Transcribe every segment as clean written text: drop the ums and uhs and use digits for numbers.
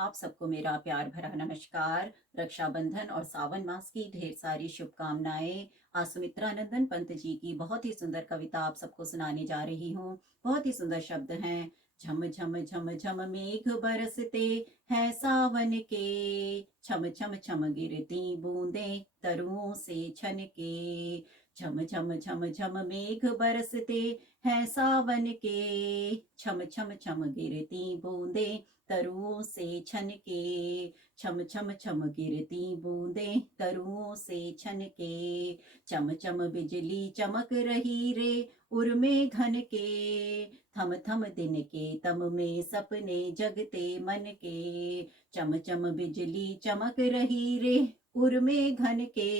आप सबको मेरा प्यार भरा नमस्कार। रक्षाबंधन और सावन मास की ढेर सारी शुभकामनाएं। आज सुमित्रा नंदन पंत जी की बहुत ही सुंदर कविता आप सबको सुनाने जा रही हूँ। बहुत ही सुंदर शब्द हैं। झम झम झम झम मेघ बरसते हैं सावन के, छम छम छम गिरती बूंदें तरुओं से छनके। झम झम झम झम मेघ बरसते हैं सावन के, छम छम छम गिरती बूंदें तरुओं से छनके। छम छम छम गिरती बूंदें तरुओं से छनके। चम चम बिजली चमक रही रे उर्मे घन के, थम थम दिन के तम में सपने जगते मन के। चम चम बिजली चमक रही रे उर्मे घन के,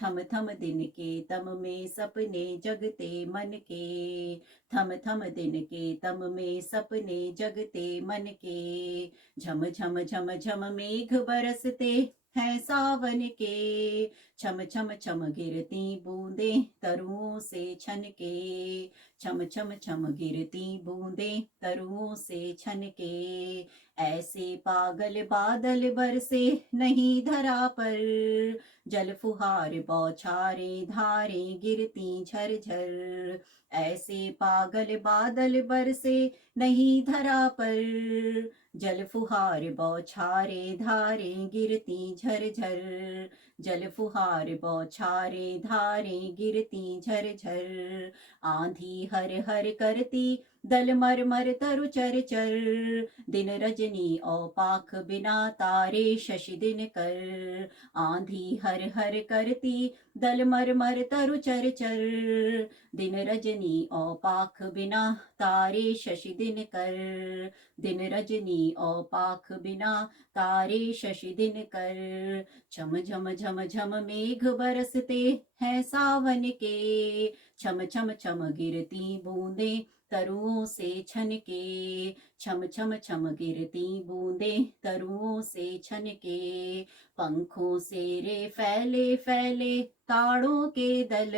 थम थम दिन के तम में सपने जगते मन के। थम थम दिन के तम में सपने जगते मन के। झम झम झम झम मेघ बरसते हैं सावन के, छम छम छम गिरती बूंदें तरुओं से छनके। छम छम छम गिरती बूंदें तरुओं से छनके। ऐसे पागल बादल बरसे नहीं धरा पर, जल फुहार बौछारे धारे गिरती झरझर। ऐसे पागल बादल बरसे नहीं धरा पर, जल फुहार बौछारे धारे गिरती झरझर। जल फुहार बौछारे धारे गिरती झरझर। आंधी हर हर करती दल मर मर तरु चर चर, दिन रजनी औपाख बिना तारे शशि दिन कर। आंधी हर हर करती दल मर मर तरु चर चर, दिन रजनी औपाख बिना तारे शशि दिन कर। दिन रजनी औपाख बिना तारे शशि दिन कर। झम झम झम झम मेघ बरसते हैं सावन के, छम छम छम गिरती बूंदें तरुओं से छनके। छम छम छम गिरती बूंदें तरुओं से छनके। पंखों से रे फैले फैले ताड़ों के दल,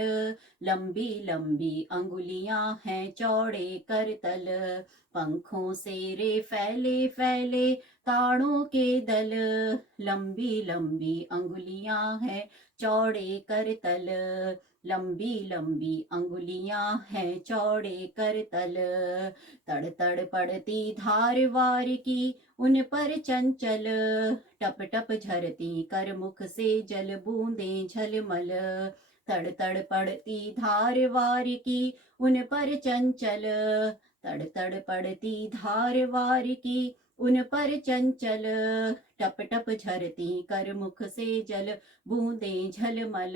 लंबी लंबी अंगुलियां हैं चौड़े करतल। पंखों से रे फैले फैले ताड़ों के दल, लंबी लंबी अंगुलियां हैं चौड़े करतल। लंबी लंबी अंगुलियां हैं चौड़े करतल। तड़ तड़ पड़ती धार वार की उन पर चंचल, टप टप झरती कर मुख से जल बूंदें झलमल। तड़ तड़ पड़ती धार वार की उन पर चंचल, तड़ तड़ पड़ती धार वार की उन पर चंचल। टप टप झरती कर मुख से जल बूंदें झलमल।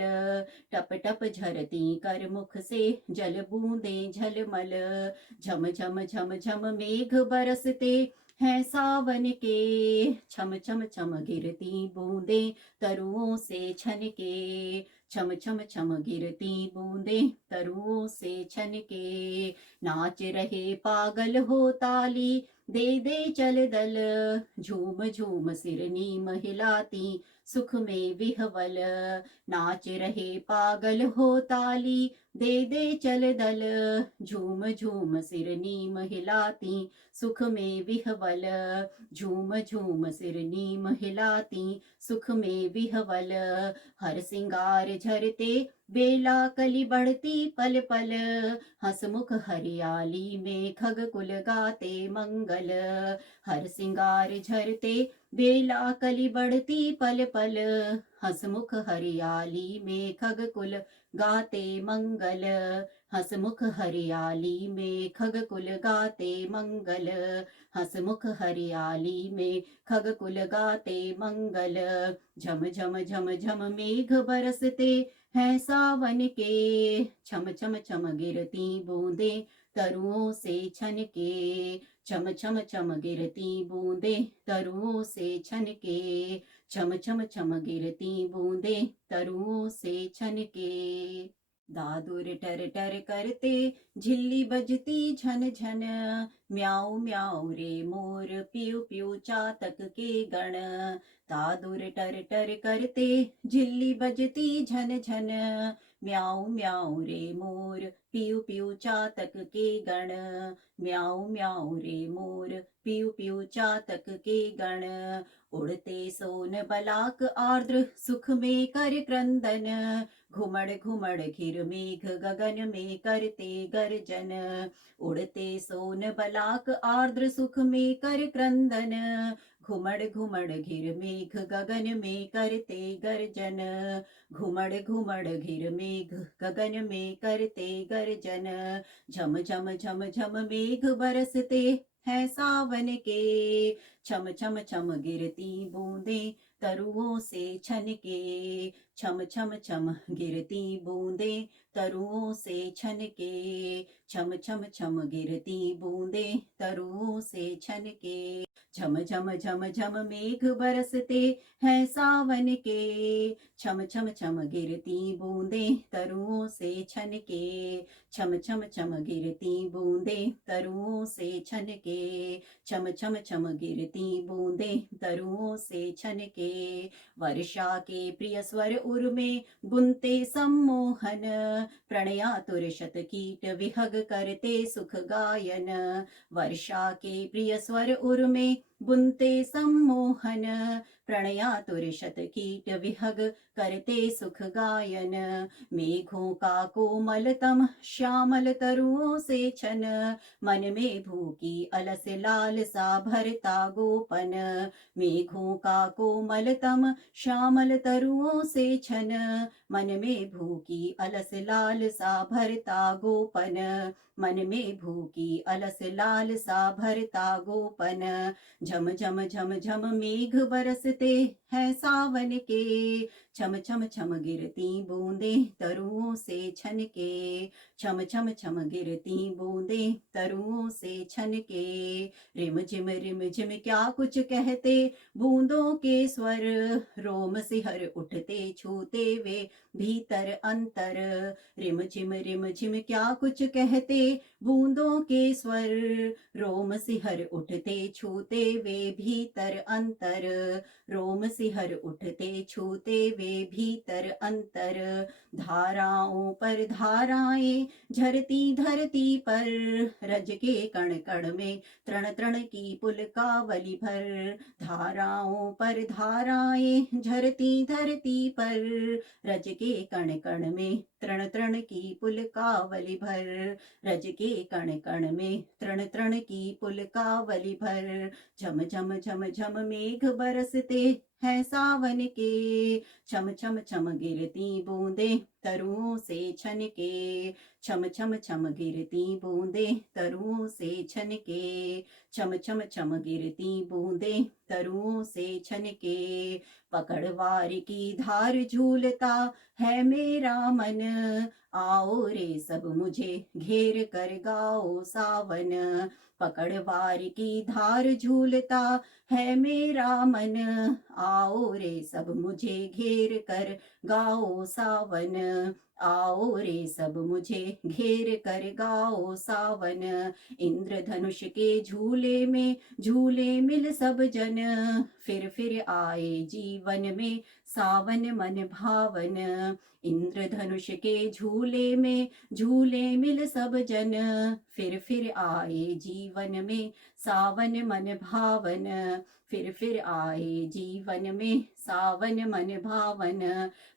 टप टप झरती कर मुख से जल बूंदें झलमल। झम झम झम झम मेघ बरसते हैं सावन के, छम छम छम गिरती बूंदें तरुओं से छनके। छम छम छम गिरती बूंदें तरुओं से छनके। नाच रहे पागल हो ताली दे दे चल दल, झूम झूम सिरनी महिलाती सुख में विहवल। नाच रहे पागल हो ताली दे दे चल दल, झूम झूम सिरनी महिलाती सुख में विहवल। झूम झूम सिरनी महिलाती सुख में विहवल। हर सिंगार झरते बेला कली बढ़ती पल पल, हसमुख हरियाली में खग कुल गाते मंगल। हर सिंगार झरते बेला कली बढ़ती पल पल, हसमुख हरियाली में खग कुल गाते मंगल। हसमुख हरियाली में खग कुल गाते मंगल। हसमुख हरियाली में खग कुल गाते मंगल। झम झम झम झम मेघ बरसते हैं सावन के, छम छम छम गिरती बूंदें तरुओं से छनके। छम छम छम गिरती बूंदें तरुओं से छनके। छम छम छम गिरती बूंदें तरुओं से छनके। दादुर टर टर करते झिल्ली बजती झन झन, म्याऊ म्याऊ रे मोर पियू पियू चातक के गण। दादुर टर टर करते झिल्ली बजती झन झन, म्याऊं म्याऊं रे मोर, पियू पियू चातक के गण। म्याऊं म्याऊं रे मोर, पियू पियू चातक के गण। उड़ते सोन बलाक आर्द्र, सुख में कर क्रंदन। घुमड़ घुमड़ घिर मेघ, गगन में करते गर्जन। उड़ते सोन बलाक आर्द्र, सुख में कर क्रंदन। घुमड़ घुमड़ घिर मेघ, गगन में करते गर्जन। घुमड़ घुमड़ घिर मेघ, गगन में करते गर्जन। झम झम झम झम मेघ बरसते हैं सावन के। छम छम छम गिरती बूंदे तरुओं से छनके। छम छम छम गिरती बूंदे तरुओं से छनके। छम छम छम गिरती बूंदे तरुओं से छनके। झम झम झम झम मेघ बरसते हैं सावन के। छम छम छम गिरती बूंदे तरुओं से छनके। छम छम छम गिरती बूंदे तरुओं से छनके। छम छम छम गिरती बूंदे तरुओं से छनके। वर्षा के प्रिय स्वर उर में बुनते सम्मोहन। प्रणयातुर शतकीट विहग करते सुख गायन। वर्षा के प्रिय स्वर उर में बुनते सम्मोहन। प्रणयातुर शतकीट विहग करते सुख गायन। मेघों का कोमलतम श्यामल तरुओं से छन। मन में भूकी अलस लालसा भरता गोपन। मेघों का कोमलतम श्यामल तरुओं से छन। मन में भूकी अलस लालसा भरता गोपन। मन में भूकी अलस लालसा भरता गोपन। झम झम झम झम मेघ बरसते हैं सावन के। छम छम छम गिरती बूंदे तरुओं से छनके। छम छम छम गिरती बूंदे तरुओं से छनके। रिम झिम क्या कुछ कहते बूंदों के स्वर। रोम सिहर उठते छूते वे भीतर अंतर। रिम झिम क्या कुछ कहते बूंदों के स्वर। रोम सिहर उठते छूते वे भीतर अंतर। रोम सिहर उठते छूते वे भीतर अंतर। धाराओं पर धाराएं झरती धरती पर। रज के कण कण में तृण तृण की पुलकावली भर। धाराओं पर धाराएं झरती धरती पर। रज के कण कण में तृण तृण की पुलकावली भर। रज के कण कण में तृण तृण की पुलकावली भर। झम झम झम झम मेघ बरसते हैं सावन के। छम छम छम गिरती बूंदे तरुओं से छनके। छम छम छम गिरती बूंदे तरुओं से छनके। छम छम छम गिरती बूंदे तरुओं से छनके। पकड़वार की धार झूलता है मेरा मन। आओ रे सब मुझे घेर कर गाओ सावन। पकड़वार की धार झूलता है मेरा मन। आओ रे सब मुझे घेर कर गाओ सावन। आओ रे सब मुझे घेर कर गाओ सावन। इंद्रधनुष के झूले में झूले मिल सब जन। फिर आए जीवन में सावन मन भावन। इंद्रधनुष के झूले में झूले मिल सब जन। फिर आए जीवन में सावन मन भावन। फिर आए जीवन में सावन मन भावन।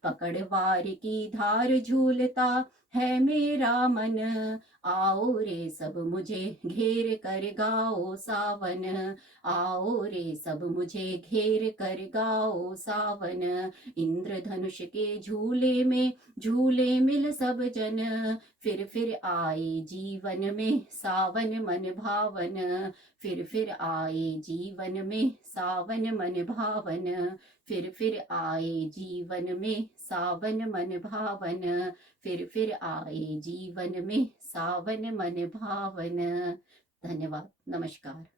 पकड़वार की धार झूलता है मेरा मन। आओ रे सब मुझे घेर कर गाओ सावन। आओ रे सब मुझे घेर कर गाओ सावन। इंद्रधनुष के झूले में झूले मिल सब जन। फिर आए जीवन में सावन मन भावन। फिर आए जीवन में सावन मन भावन। फिर आए जीवन में सावन मन भावन। फिर आए जीवन में सावन मन भावन। धन्यवाद। नमस्कार।